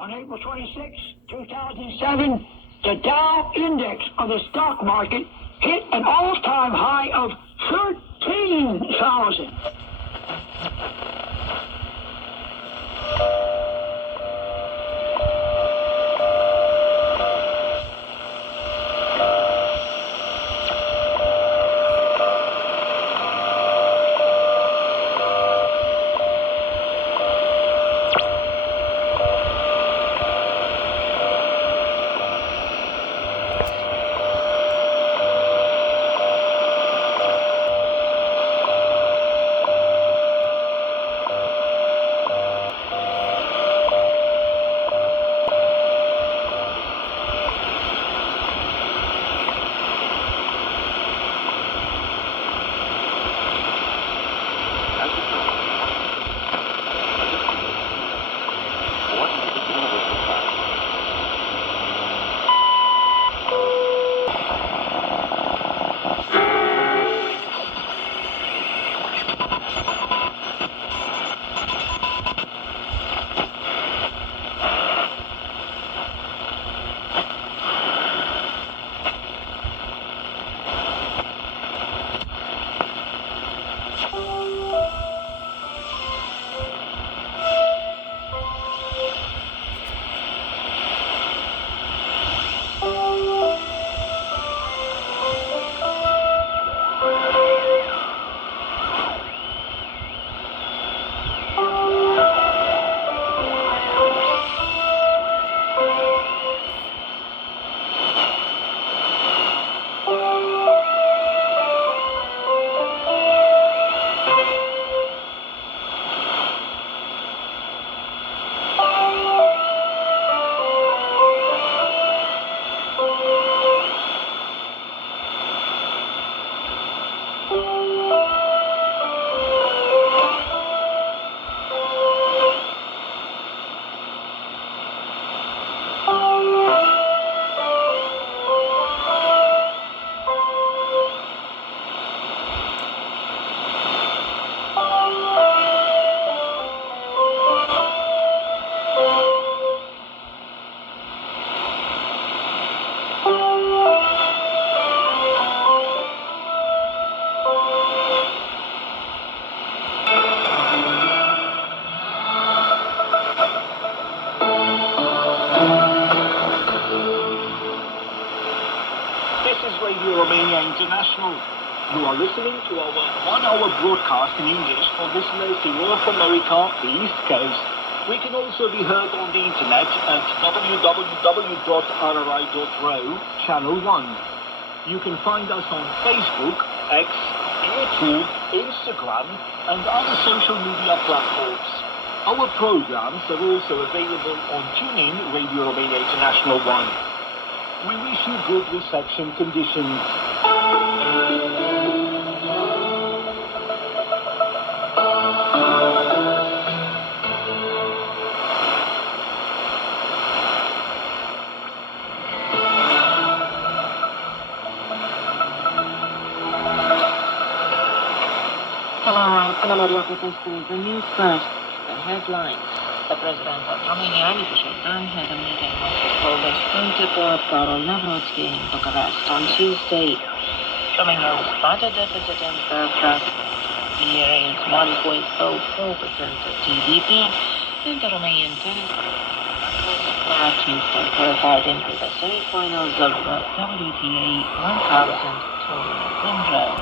On April 26, 2007, the Dow index of the stock market hit an all-time high of 13,000. International. You are listening to our 1-hour broadcast in English for listeners in North America, the East Coast. We can also be heard on the internet at www.rri.ro, Channel 1. You can find us on Facebook, X, YouTube, Instagram, and other social media platforms. Our programs are also available on TuneIn Radio Romania International 1. We wish you good reception conditions. The news first, the headlines. The President of Romania, Nicu Șordan, had a meeting with his Polish counterpart, Karol Nawrocki, in Bucharest on Tuesday. Romania's budget deficit in the first year is 1.04% of GDP, and the Romanian tennis match is qualified into the semi-finals of the WTA 1000 tournament in Rome.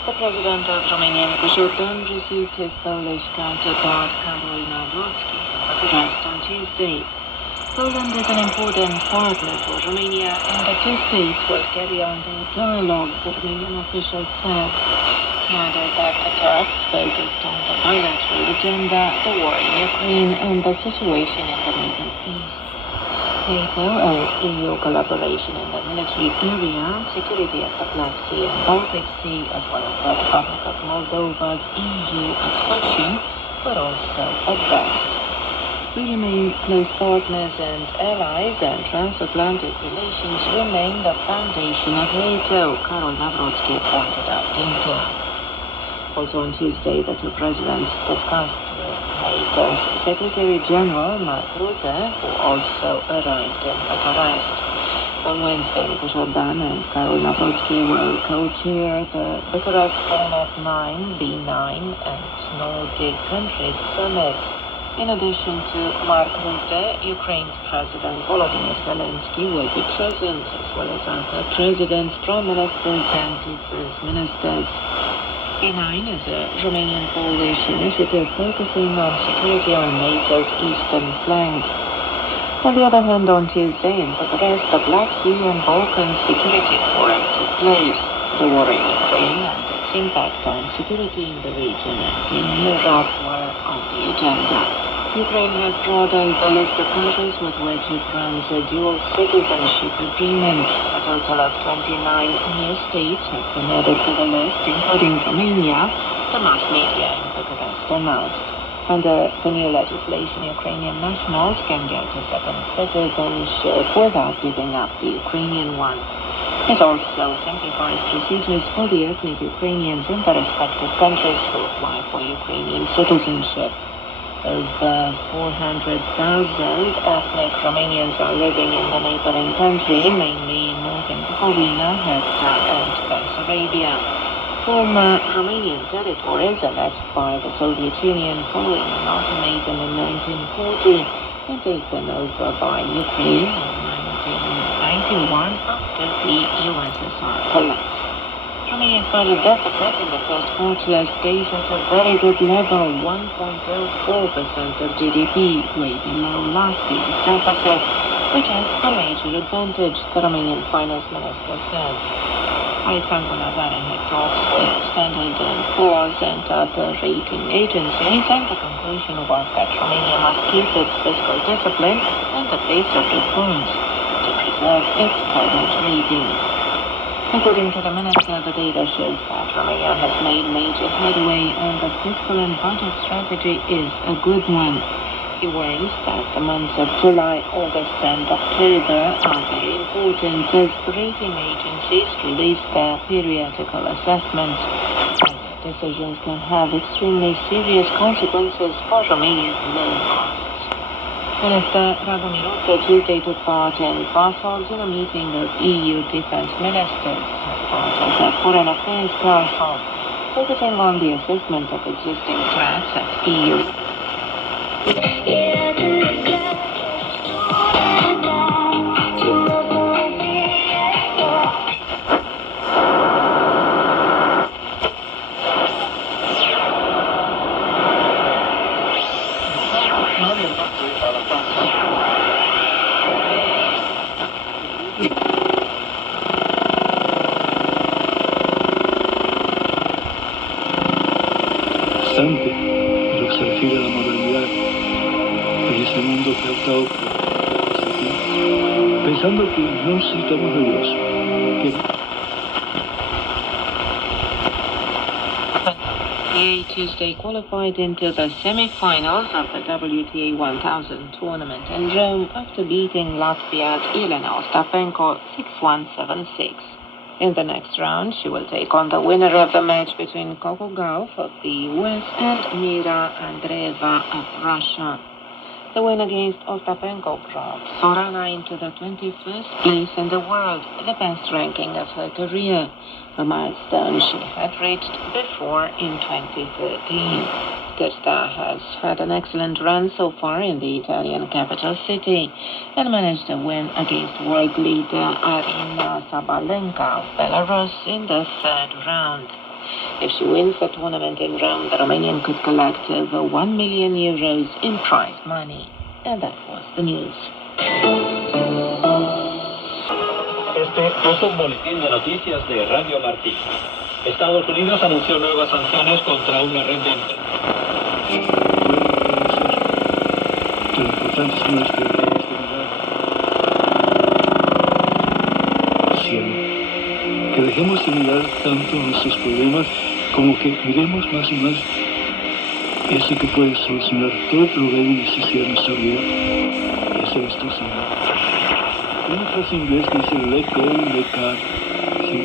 The President of Romania, Nicu Șordan, received his Polish counterpart, Karol Nawrocki, in Bucharest on Tuesday. Poland is an important partner for Romania, and the two states will carry on their dialogue, the Romanian officials said. He added that the talks focused on the bilateral agenda, the war in Ukraine, and the situation in the Middle East. NATO and EU collaboration in the military area, security of the Black Sea and Baltic Sea, as well as the Republic of Moldova's EU accession, were also addressed. We remain close partners and allies, and transatlantic relations remain the foundation of NATO, Karol Nawrocki pointed out in class. Also on Tuesday, the two presidents discussed with NATO's Secretary General Mark Rutte, who also arrived in Bucharest. On Wednesday, Jordan and Karol Nawrocki will co-chair the Bucharest Forum of 9, B9, and Nordic Countries Summit. In addition to Mark Rutte, Ukraine's President Volodymyr Zelensky will be present, as well as other presidents, prime ministers, and defense ministers. B9 is a Romanian-Polish initiative focusing on security on NATO's eastern flank. On the other hand, on Tuesday in Bucharest, the Black Sea and Balkan Security Forum took place. The war in Ukraine and its impact on security in the region and in Europe were on the agenda. Ukraine has broadened the list of countries with which it runs a dual citizenship agreement. A total of 29 new states have been added to the list, including Romania, the mass media in Bucharest announced. Under the new legislation, Ukrainian nationals can get a second citizenship without giving up the Ukrainian one. It also simplifies procedures for the ethnic Ukrainians in the respective countries who apply for Ukrainian citizenship. Over 400,000 ethnic Romanians are living in the neighboring country, mainly in northern Bukovina, Herzegovina, and Bessarabia. Former Romanian territories annexed by the Soviet Union following an ultimatum in 1940 and taken over by Ukraine in 1991 after the USSR collapsed. Romania's budget deficit in the first quarter stays at a very good level, 1.04% of GDP, way below last year's deficit, which is a major advantage, the Romanian finance minister said. Alexandru Nazare had talks with Standard & Poor's and other rating agencies, and the conclusion was that Romania must keep its fiscal discipline and the pace of reforms to preserve its current rating. According to the minister, the data shows that Romania has made major headway and the fiscal and budget strategy is a good one. He warns that the months of July, August, and October are very important as rating agencies release their periodical assessments. Decisions can have extremely serious consequences for Romania's loan costs. Minister Radomir Rutte Tuesday took part in Brussels in a meeting of EU defense ministers as part of the Foreign Affairs Council, focusing on the assessment of existing threats at EU. En lo que se refiere a la moralidad en ese mundo que ha optado por pensando que no necesitamos de Dios. The Tuesday qualified into the semi-finals of the WTA 1000 tournament in Rome after beating Latvia's Elena Ostapenko 6-1, 7-6. In the next round, she will take on the winner of the match between Coco Gauff of the US and Mira Andreeva of Russia. The win against Ostapenko brought Sorana into the 21st place in the world, the best ranking of her career, a milestone she had reached before in 2013. The star has had an excellent run so far in the Italian capital city and managed a win against world leader Arina Sabalenka of Belarus in the third round. If she wins the tournament in Rome, the Romanian could collect over 1 million euros in prize money. And that was the news. Este es un boletín de noticias de Radio Martí. Estados Unidos anunció nuevas sanciones contra una red de Tan importantes son las que debemos de mirar. Que dejemos de mirar tanto nuestros problemas como que miremos más y más ese que puede solucionar todo el problema y necesidad de nuestra vida, es esto, Señor. Una frase en inglés que dice let go, let God. ¿Sí?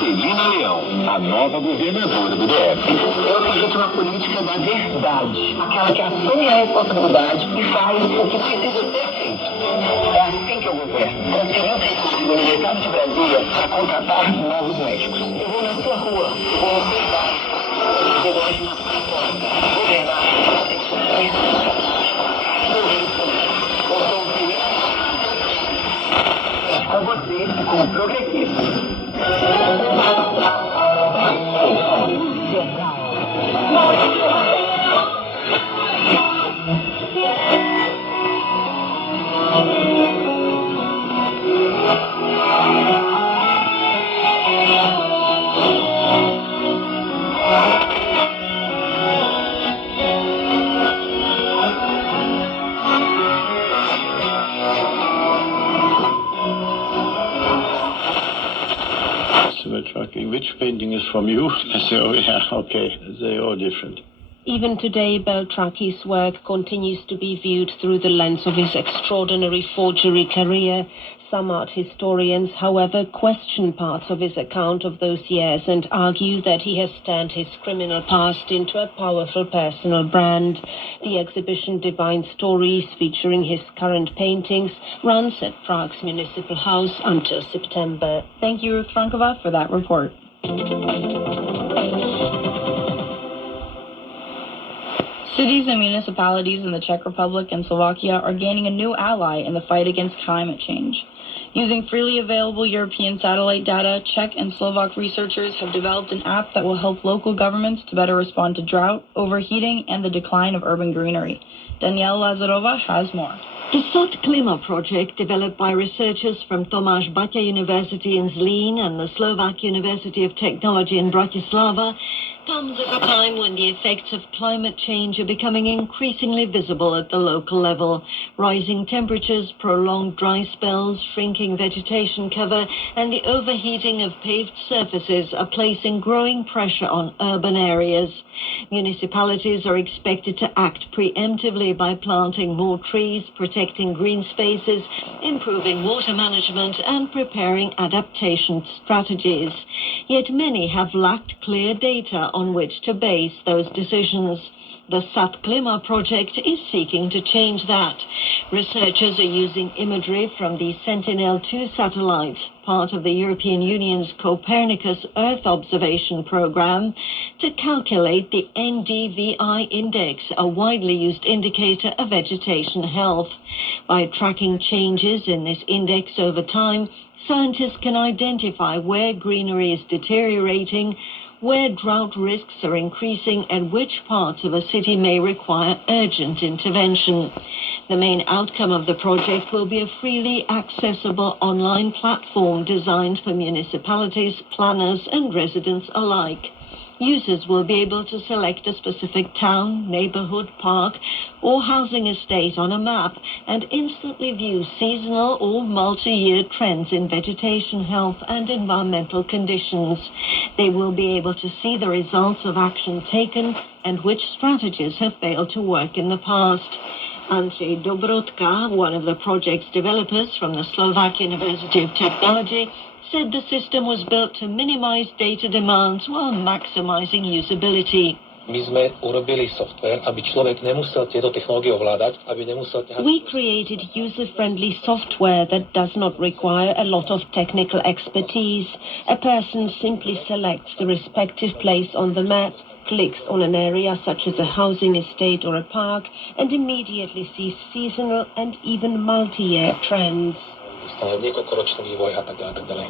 Celina Leão, a nova governadora do DF. Eu acredito na política da verdade, aquela que assume a responsabilidade e faz o que precisa ser feito. É assim que eu governo. Transferi o recurso do Universidade de Brasília para contratar novos médicos. Eu vou na sua rua, eu vou no seu bairro, eu vou hoje na sua porta. Governar tem que ser isso. Com você e com o progressista. Which painting is from you? So, yeah, okay, they're all different. Even today, Beltraki's work continues to be viewed through the lens of his extraordinary forgery career. Some art historians, however, question parts of his account of those years and argue that he has turned his criminal past into a powerful personal brand. The exhibition Divine Stories, featuring his current paintings, runs at Prague's Municipal House until September. Thank you, Ruth Frankova, for that report. Cities and municipalities in the Czech Republic and Slovakia are gaining a new ally in the fight against climate change. Using freely available European satellite data, Czech and Slovak researchers have developed an app that will help local governments to better respond to drought, overheating, and the decline of urban greenery. Danielle Lazarova has more. The Sad Klima project, developed by researchers from Tomáš Baťa University in Zlín and the Slovak University of Technology in Bratislava, comes at a time when the effects of climate change are becoming increasingly visible at the local level. Rising temperatures, prolonged dry spells, shrinking vegetation cover, and the overheating of paved surfaces are placing growing pressure on urban areas. Municipalities are expected to act preemptively by planting more trees, protecting green spaces, improving water management, and preparing adaptation strategies. Yet many have lacked clear data on which to base those decisions. The Sad Klima project is seeking to change that. Researchers are using imagery from the Sentinel-2 satellite, part of the European Union's Copernicus Earth Observation Program, to calculate the NDVI index, a widely used indicator of vegetation health. By tracking changes in this index over time, scientists can identify where greenery is deteriorating, where drought risks are increasing, and which parts of a city may require urgent intervention. The main outcome of the project will be a freely accessible online platform designed for municipalities, planners, and residents alike. Users will be able to select a specific town, neighborhood, park, or housing estate on a map and instantly view seasonal or multi-year trends in vegetation health and environmental conditions. They will be able to see the results of action taken and which strategies have failed to work in the past. Andrzej Dobrodka, one of the project's developers from the Slovak University of Technology, said the system was built to minimize data demands while maximizing usability. My sme urobili software, aby človek nemusel tieto technológie ovládať, aby nemusel ťahať... We created user-friendly software that does not require a lot of technical expertise. A person simply selects the respective place on the map, clicks on an area such as a housing estate or a park, and immediately sees seasonal and even multi-year trends. Niekoľkoročný vývoj a tak ďalej.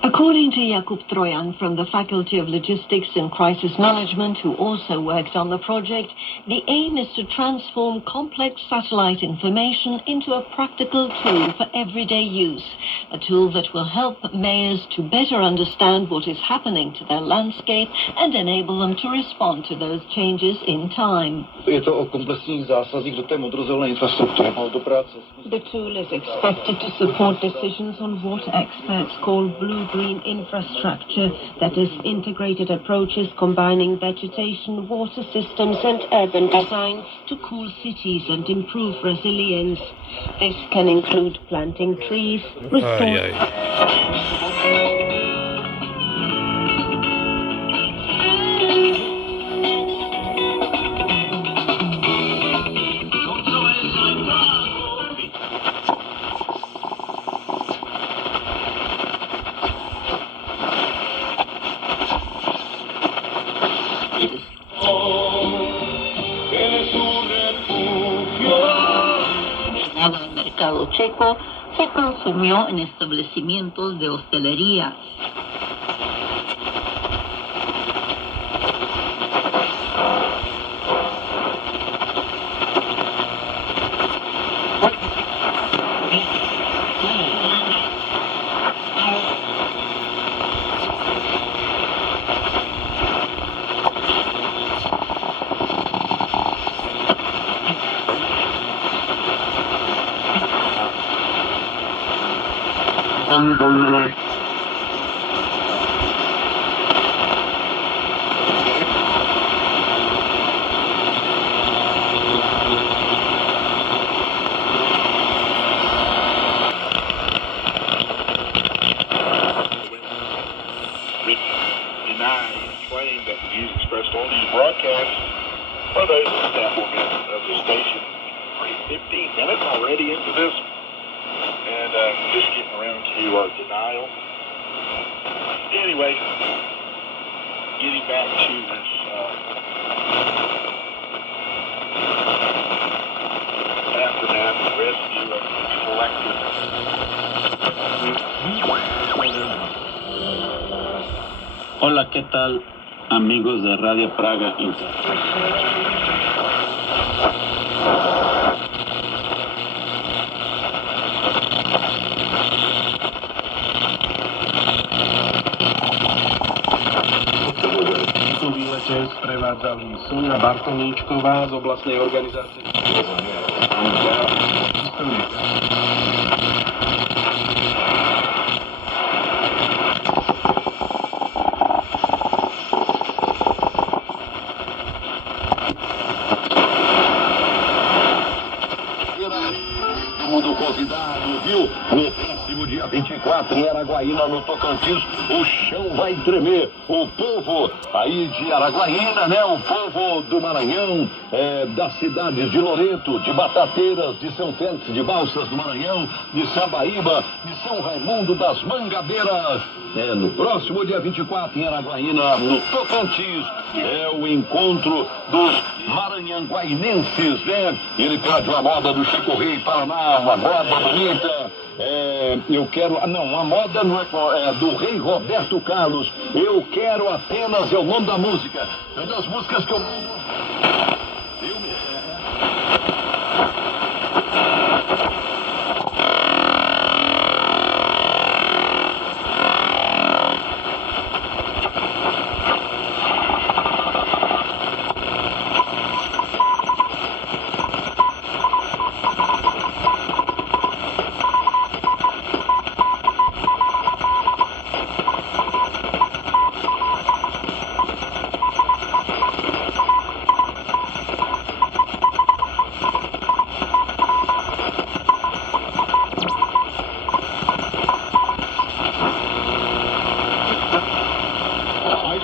According to Jakub Trojan from the Faculty of Logistics and Crisis Management, who also worked on the project, the aim is to transform complex satellite information into a practical tool for everyday use, a tool that will help mayors to better understand what is happening to their landscape and enable them to respond to those changes in time. Je to o komplexních zásazích do té modrozelené infrastruktury, do práce. The tool is expected to support decisions on what experts call blue-green infrastructure, that is, integrated approaches combining vegetation, water systems and urban design to cool cities and improve resilience. This can include planting trees, restoring... El mercado checo se consumió en establecimientos de hostelería. Claim that the views expressed on these broadcasts are those of the staff of the station. 15 minutes already into this, and just getting around to our denial. Anyway, getting back to this aftermath and rescue of selected. Hola, ¿qué tal, amigos de Radio Praga Inter? Výlete sprevádzali Sonia Bartoníčková z oblastnej organizácie. Do convidado, viu? No próximo dia 24 em Araguaína, no Tocantins, o chão vai tremer. O povo aí de Araguaína, né? O povo do Maranhão, das cidades de Loreto, de Batateiras, de São Félix de Balsas do Maranhão, de Sambaíba, de São Raimundo das Mangabeiras. No próximo dia 24 em Araguaína, no Tocantins, é o encontro dos maranhanguainenses, né? Ele pede uma moda do Chico Rei Paraná, uma moda bonita. Eu quero... Não, uma moda não é do Rei Roberto Carlos. Eu quero apenas, é o nome da música. É das músicas que eu mando.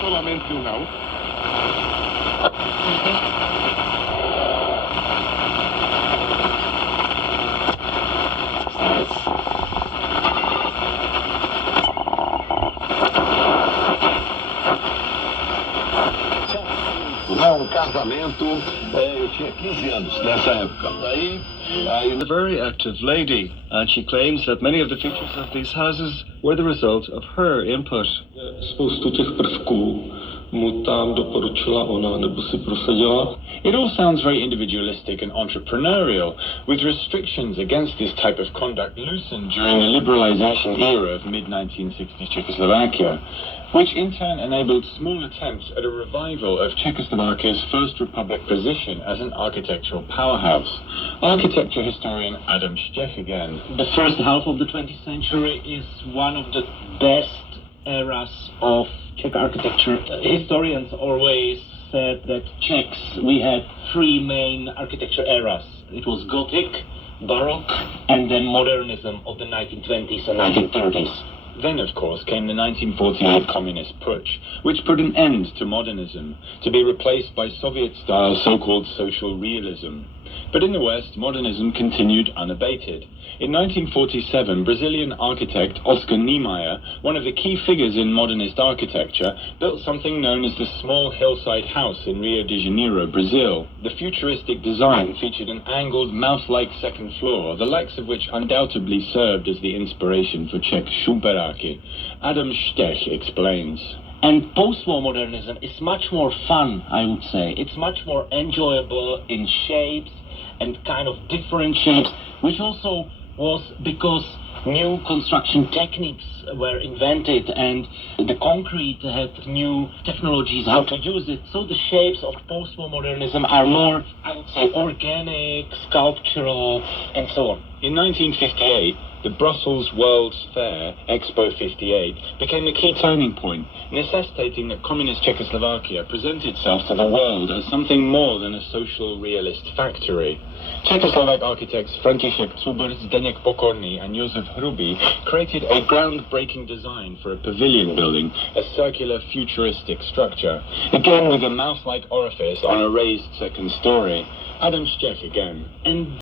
Solamente um não. Casamento, eu tinha 15 anos nessa época. A very active lady, and she claims that many of the features of these houses were the result of her input. It all sounds very individualistic and entrepreneurial, with restrictions against this type of conduct loosened during the liberalization era of mid-1960s Czechoslovakia, which in turn enabled small attempts at a revival of Czechoslovakia's First Republic position as an architectural powerhouse. Architecture historian Adam Stech again. The first half of the 20th century is one of the best eras of Czech architecture. Historians always said that Czechs, we had three main architecture eras. It was Gothic, Baroque, and then modernism of the 1920s and 1930s. Then, of course, came the 1948 Communist Putsch, which put an end to modernism, to be replaced by Soviet-style so-called social realism. But in the West, modernism continued unabated. In 1947, Brazilian architect Oscar Niemeyer, one of the key figures in modernist architecture, built something known as the small hillside house in Rio de Janeiro, Brazil. The futuristic design featured an angled, mouse-like second floor, the likes of which undoubtedly served as the inspiration for Czech Šumperáky. Adam Stech explains. And post-war modernism is much more fun, I would say. It's much more enjoyable in shapes and kind of different shapes, which also was because new construction techniques were invented and the concrete had new technologies how to use it. So the shapes of post-war modernism are more, I would say, organic, sculptural, and so on. In 1958, the Brussels World's Fair, Expo 58, became a key turning point, necessitating that communist Czechoslovakia present itself to the world as something more than a social realist factory. Czechoslovak architects František Zuber, Zdeněk Pokorný and Josef Hruby created a groundbreaking design for a pavilion building, a circular futuristic structure, again with a mouse-like orifice on a raised second story. Adam Stech again. And